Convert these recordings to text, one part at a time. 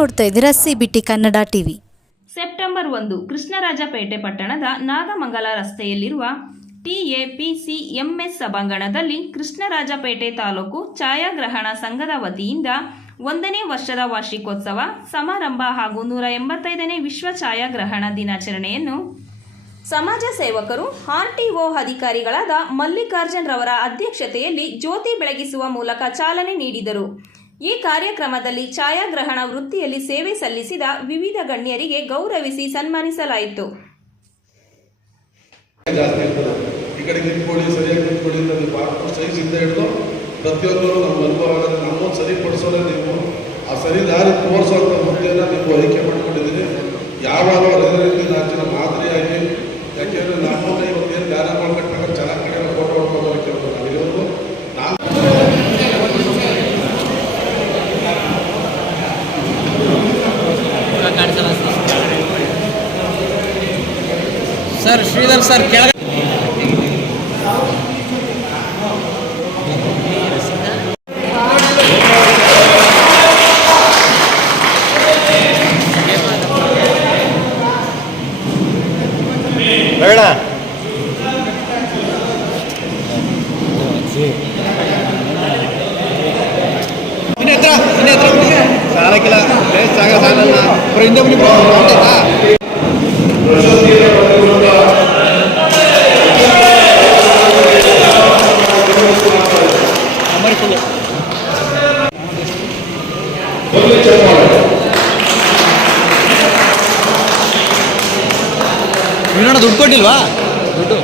ನೋಡ್ತಾ ಇದ್ದೀರಾ CBT Kannada TV. September 1 Krishnarajapete ಪಟ್ಟಣದ ನಾಗಮಂಗಲ ರಸ್ತೆಯಲ್ಲಿರುವ TAPCMS ಸಭಾಂಗಣದಲ್ಲಿ ಕೃಷ್ಣರಾಜಪೇಟೆ ತಾಲೂಕು ಛಾಯಾಗ್ರಹಣ ಸಂಘದ ವತಿಯಿಂದ 1ನೇ ವರ್ಷದ ವಾರ್ಷಿಕೋತ್ಸವ ಸಮಾರಂಭ ಹಾಗೂ 185ನೇ ವಿಶ್ವ ಛಾಯಾಗ್ರಹಣ ದಿನಾಚರಣೆಯನ್ನು ಸಮಾಜ ಸೇವಕರು RTO ಅಧಿಕಾರಿಗಳಾದ ಮಲ್ಲಿಕಾರ್ಜುನ್ ರವರ ಅಧ್ಯಕ್ಷತೆಯಲ್ಲಿ ಜ್ಯೋತಿ ಬೆಳಗಿಸುವ ಮೂಲಕ ಚಾಲನೆ ನೀಡಿದರು. ಈ ಕಾರ್ಯಕ್ರಮದಲ್ಲಿ ಛಾಯಾಗ್ರಹಣ ವೃತ್ತಿಯಲ್ಲಿ ಸೇವೆ ಸಲ್ಲಿಸಿದ ವಿವಿಧ ಗಣ್ಯರಿಗೆ ಗೌರವಿಸಿ ಸನ್ಮಾನಿಸಲಾಯಿತು. ಈ ಕಡೆ ನಿಂತ್ಕೊಳ್ಳಿ, ಸರಿಯಾಗಿ ನಿಂತ್ಕೊಳ್ಳಿ ಅಂತ ನೀವು ಪಾಸ್ಪೋರ್ಟ್ ಸೈಜ್ ಇಂದ ಹಿಡಿದು ಪ್ರತಿಯೊಂದು ನಮ್ಮ ಅನುಭವ ಆಗೋದು ನಮ್ಮನ್ನು ಸರಿಪಡಿಸೋದೇ ನೀವು ಆ ಸರಿ ದಾರಿ ತೋರಿಸೋಂಥ ಹುದ್ದೆಯನ್ನು ನೀವು ಆಯ್ಕೆ ಮಾಡ್ಕೊಂಡಿದ್ದೀರಿ. ಯಾವಾಗ ರೀತಿ ರಾಜ್ಯದ ಮಾದರಿಯಾಗಿ, ಯಾಕೆಂದರೆ ನಮ್ಮನ್ನ ಇವತ್ತೇನು ಧ್ಯಾನ ಮಾಡ್ಕೊಂಡಾಗ ಚೆನ್ನಾಗಿ ಕಡೆ ಫೋಟೋ ಹೊಡ್ಕೊಂಡು ಕೇಳ್ಬೋದು. ನಾವು ಇವತ್ತು ಸರ್ ಶ್ರೀಧರ್ ಸರ್ ಕೆಳಗೆ ಬೇಡ ಸಾಲಕ್ಕಿಲ್ಲ ಪ್ಲೇಸ್ ಜಾಗ ಸಾಲಲ್ಲ ಹಿಂದೆ ಬನ್ನಿ ವಿನೋಣ ದುಡ್ಡು ಕೊಟ್ಟಿಲ್ವಾ? ದುಡ್ಡು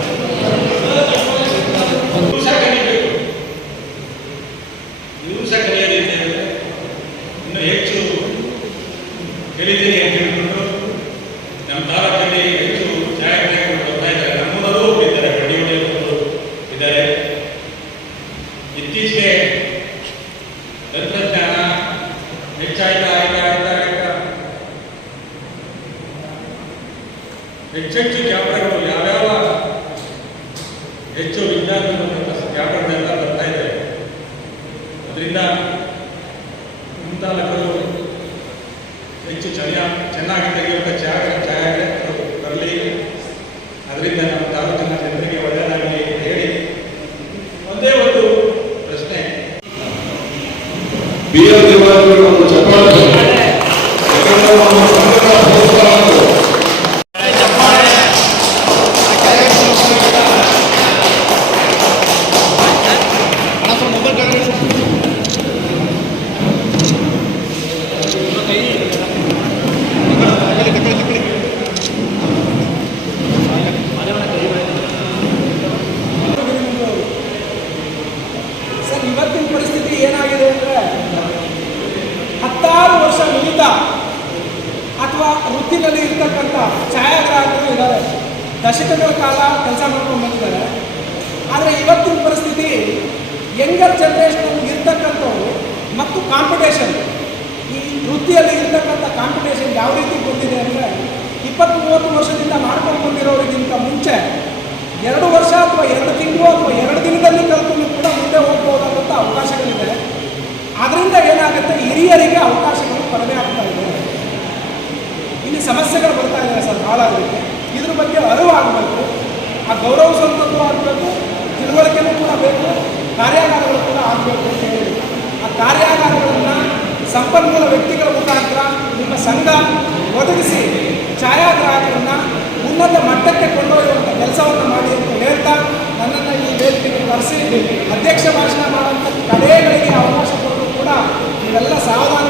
ಇನ್ನೂ ಹೆಚ್ಚು ಹೇಳಿದ್ದೀನಿ ಅಂತ ಹೇಳ್ಕೊಂಡು ನಮ್ಮ ತಾಲೂಕಲ್ಲಿ ಹೆಚ್ಚು ಛಾಯಾಗ್ರಾಹಕರು ಬರ್ತಾ ಇದ್ದಾರೆ. ನಮ್ಮೂರಲ್ಲೂ ಇದ್ದಾರೆ, ಬಡಿಯವರು ಇದ್ದಾರೆ. ಇತ್ತೀಚೆಗೆ ತಂತ್ರಜ್ಞಾನ ಹೆಚ್ಚಾಯ್ತಾ ಹೆಚ್ಚೆಚ್ಚು ಕ್ಯಾಮ್ರಾಗಳು ಯಾವ್ಯಾವ ಹೆಚ್ಚು ವಿಜ್ಞಾನದ ಕ್ಯಾಮ್ರಾಗಳೆಲ್ಲ ಬರ್ತಾ ಇದ್ದಾರೆ. ಅದರಿಂದ ಮುಂತಾಲಕರು ಹೆಚ್ಚು ಚೆನ್ನಾಗಿ ತೆಗೆಯುವಂಥ ಛಾಯಾಗ್ರಾಹಕರು ಬರಲಿ. ಅದರಿಂದ ನಮ್ಮ ತಾಲೂಕಿನ ಜನರಿಗೆ ಒಳ್ಳೆಯದಾಗಲಿ ಅಂತ ಹೇಳಿ ಒಂದೇ ಒಂದು ಪ್ರಶ್ನೆ. ಇವತ್ತಿನ ಪರಿಸ್ಥಿತಿ ಏನಾಗಿದೆ ಅಂದರೆ 16 ವರ್ಷ ನುರಿತ ಅಥವಾ ವೃತ್ತಿನಲ್ಲಿ ಇರ್ತಕ್ಕಂಥ ಛಾಯಾಗ್ರಾಹಕರು ಇದ್ದಾರೆ. ದಶಕಗಳ ಕಾಲ ಕೆಲಸ ಮಾಡ್ಕೊಂಡು ಬಂದಿದ್ದಾರೆ. ಆದರೆ ಇವತ್ತಿನ ಪರಿಸ್ಥಿತಿ ಯಂಗರ್ ಜನ್ರೇಷನ್ ಇರ್ತಕ್ಕಂಥವ್ರು ಮತ್ತು ಕಾಂಪಿಟೇಷನ್, ಈ ವೃತ್ತಿಯಲ್ಲಿ ಇರ್ತಕ್ಕಂಥ ಕಾಂಪಿಟೇಷನ್ ಯಾವ ರೀತಿ ಬಂದಿದೆ ಅಂದರೆ 20-30 ವರ್ಷದಿಂದ ಮಾಡ್ಕೊಂಡು ಬಂದಿರೋರಿಗಿಂತ ಮುಂಚೆ 2 ವರ್ಷ ಅಥವಾ 2 ತಿಂಗಳು ಅಥವಾ 2 ದಿನದಲ್ಲಿ ಕಲ್ತ್ಕೊಂಡು ಕೂಡ ಮುಂದೆ ಹೋಗ್ಬೋದಾದಂಥ ಅವಕಾಶಗಳಿದೆ. ಅದರಿಂದ ಏನಾಗುತ್ತೆ, ಹಿರಿಯರಿಗೆ ಅವಕಾಶಗಳು ಕಡಿಮೆ ಆಗ್ತಾ ಇದೆ. ಇಲ್ಲಿ ಸಮಸ್ಯೆಗಳು ಬರ್ತಾ ಇದೆ ಸರ್ ಭಾಳ. ಅದಕ್ಕೆ ಇದ್ರ ಬಗ್ಗೆ ಅರಿವು ಆಗಬೇಕು, ಆ ಗೌರವ ಸಂಪತ್ತು ಆಗಬೇಕು, ತಿಳುವಳಿಕೆನೂ ಕೂಡ ಬೇಕು, ಕಾರ್ಯಾಗಾರಗಳು ಕೂಡ ಆಗಬೇಕು ಅಂತ ಹೇಳಿ ಆ ಕಾರ್ಯಾಗಾರಗಳನ್ನು ಸಂಪನ್ಮೂಲ ವ್ಯಕ್ತಿಗಳ ಮುಖಾಂತರ ನಿಮ್ಮ ಸಂಘ ಒದಗಿಸಿ ಛಾಯಾಗ್ರಾಹಕರನ್ನು ಉನ್ನತ ಮಟ್ಟಕ್ಕೆ ಕೊಂಡೊಯ್ಯುವಂಥ ಕೆಲಸವನ್ನು ಮಾಡಿ ಅಂತ ಹೇಳ್ತಾ ನನ್ನನ್ನು ಈ ವೇದಿಕೆಗೆ ಕರೆಸಿ ಅಧ್ಯಕ್ಷ ಭಾಷಣ ಮಾಡುವಂಥ ಕಡೆಗಳಿಗೆ ಅವಕಾಶ ಕೊಡಲು ಕೂಡ ನೀವೆಲ್ಲ ಸಾವಧಾನ